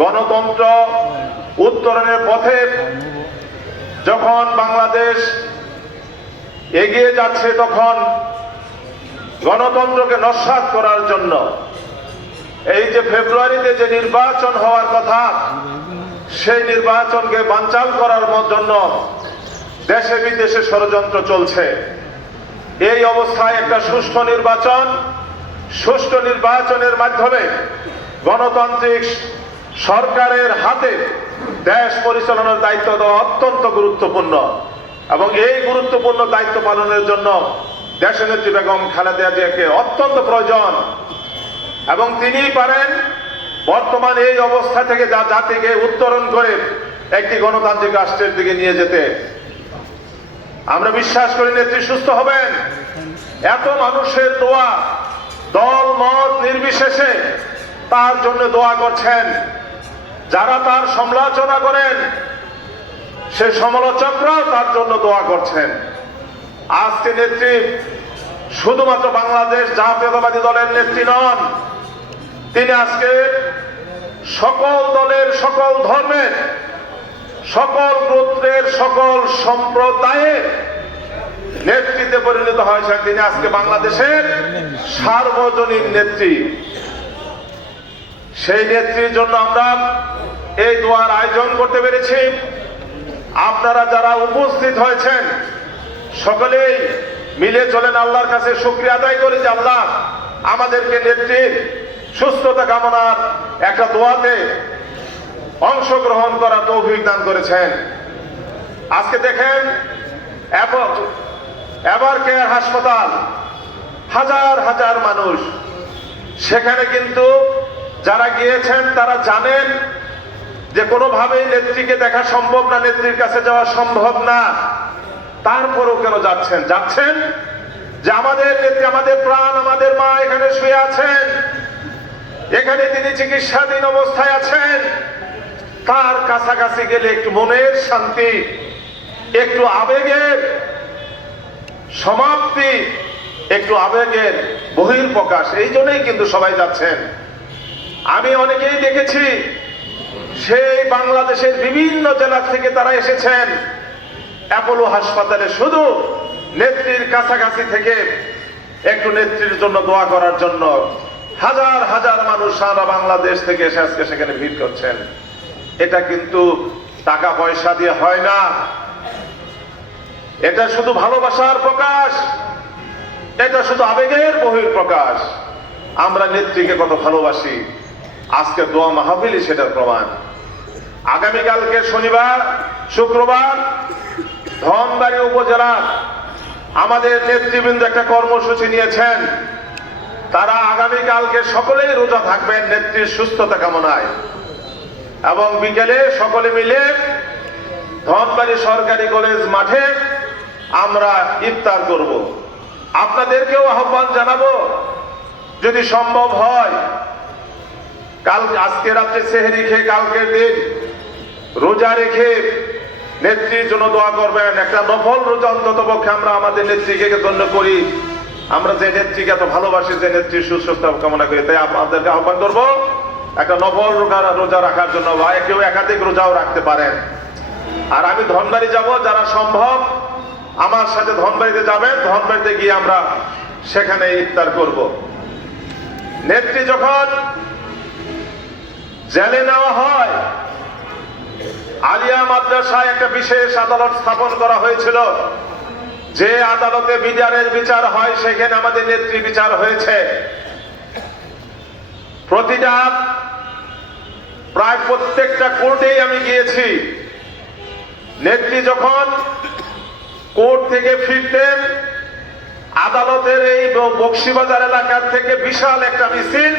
গণতন্ত্র উত্তরণের পথে যখন বাংলাদেশ এগিয়ে যাচ্ছে, তখন গণতন্ত্রকে নস্বাত করার জন্য, এই যে ফেব্রুয়ারিতে যে নির্বাচন হওয়ার কথা, সেই নির্বাচনকে বানচাল করার জন্য দেশে বিদেশে ষড়যন্ত্র চলছে। এই অবস্থায় একটা সুষ্ঠু নির্বাচন, সুষ্ঠু নির্বাচনের মাধ্যমে গণতান্ত্রিক সরকারের হাতে দেশ পরিচালনার দায়িত্ব দেওয়া অত্যন্ত গুরুত্বপূর্ণ এবং এই গুরুত্বপূর্ণ দায়িত্ব পালনের জন্য দেশনেত্রী বেগম খালেদা জিয়াকে অত্যন্ত প্রয়োজন। এবং তিনিই পারেন বর্তমান এই অবস্থা থেকে যা জাতিকে উত্তরণ করে একটি গণতান্ত্রিক রাষ্ট্রের দিকে নিয়ে যেতে। আমরা বিশ্বাস করি নেত্রী সুস্থ হবেন। এত মানুষের দোয়া, দল মত নির্বিশেষে তার জন্য দোয়া করছেন। যারা তার সমালোচনা করেন, সে সমালোচকরাও তার জন্য দোয়া করছেন। আজকে নেত্রী শুধুমাত্র বাংলাদেশ জাতীয়তাবাদী দলের নেত্রী নন, তিনি আজকে সকল দলের সকল ধর্মের, সকল গোত্রের, সকল সম্প্রদায়ের নেতৃত্বে পরিণত হয়েছেন তিনি আজকে বাংলাদেশের সার্বজনীন নেত্রী। সেই নেত্রীর জন্য আমরা এই দোয়ার আয়োজন করতে পেরেছি। আপনারা যারা উপস্থিত হয়েছেন, সকলেই মিলে চলেন আল্লাহর কাছে শুক্রিয়া আদায় করি যে আল্লাহ আমাদেরকে নেত্রীর সুস্থতা কামনার একটা দোয়াতে অংশগ্রহণ করার তৌফিক দান করেছেন। আজকে দেখেন এবার কেয়ার হাসপাতাল? হাজার হাজার মানুষ। সেখানে কিন্তু যারা গিয়েছেন, তারা জানেন যে কোনোভাবেই নেত্রীকে দেখা সম্ভব না, নেত্রীর কাছে যাওয়া সম্ভব না। তারপরেও কেন যাচ্ছেন? যাচ্ছেন যে আমাদের নেত্রী, আমাদের প্রাণ, আমাদের মা এখানে শুয়ে আছেন। এখানে তিনি চিকিৎসাধীন অবস্থায় আছেন। তার কাছাকাছি গেলে একটু মনের শান্তি, একটু আবেগের সমাপ্তি, একটু আবেগের বহির প্রকাশ এই জন্যই কিন্তু সবাই যাচ্ছেন। আমি অনেকেই দেখেছি সেই বাংলাদেশের বিভিন্ন জেলা থেকে তারা এসেছেন। অ্যাপোলো হাসপাতালে শুধু নেত্রীর কাছাকাছি থেকে একটু নেত্রীর জন্য দোয়া করার জন্য হাজার হাজার মানুষ সারা বাংলাদেশ থেকে এসে আজকে সেখানে ভিড় করছেন। এটা কিন্তু টাকা পয়সা দিয়ে হয় না। এটা শুধু ভালোবাসার প্রকাশ। এটা শুধু আবেগের বহির প্রকাশ আমরা নেত্রীকে কত ভালোবাসি। আজকে দোয়া মাহফিলই সেটার প্রমাণ। আগামীকালকে শনিবার, শুক্রবার ধনবাড়ি উপজেলা আমাদের নেতৃবৃন্দ একটা কর্মসূচি নিয়েছেন। তারা আগামীকালকে সকলেই রোজা থাকবেন নেত্রীর সুস্থতা কামনায়। এবং বিকেলে সকলে মিলে ধনবাড়ি সরকারি কলেজ মাঠে আমরা ইফতার করব। আপনাদেরকেও আহ্বান জানাব, যদি সম্ভব হয় কাল আজকে রাত্রে সেহেরি খেয়ে কালকের দিন। রোজা রেখে নেত্রীর জন্য দোয়া করবেন। একটা নফল রোজা অন্তত পক্ষে আমরা আমাদের নেত্রীকে জন্য করি। আমরা যে নেত্রীকে এত ভালোবাসি, যে নেত্রীর সুস্থতা কামনা করি, তাই আপনাদেরকে আহ্বান করব, একটা নফল রোজা রাখার জন্য বা কেউ একাধিক রোজাও রাখতে পারেন। আর আমি ধনবাড়ি যাব, যারা সম্ভব, আমার সাথে ধনবাড়িতে যাবেন, ধনবাড়িতে গিয়ে আমরা সেখানে ইফতার করব। নেত্রী যখন জেলে নেওয়া হয়, আলিয়া মাদ্রাসায় একটা বিশেষ আদালত স্থাপন করা হয়েছিল। যে আদালতে বিচারের বিচার হয়, সেখানে আমাদের নেত্রী বিচার হয়েছে। প্রতিটা প্রায় প্রত্যেকটা কোর্টেই আমি গিয়েছি। নেত্রী যখন কোর্ট থেকে ফিরতেন, আদালতের এই বক্সিবাজার এলাকার থেকে বিশাল একটা মিছিল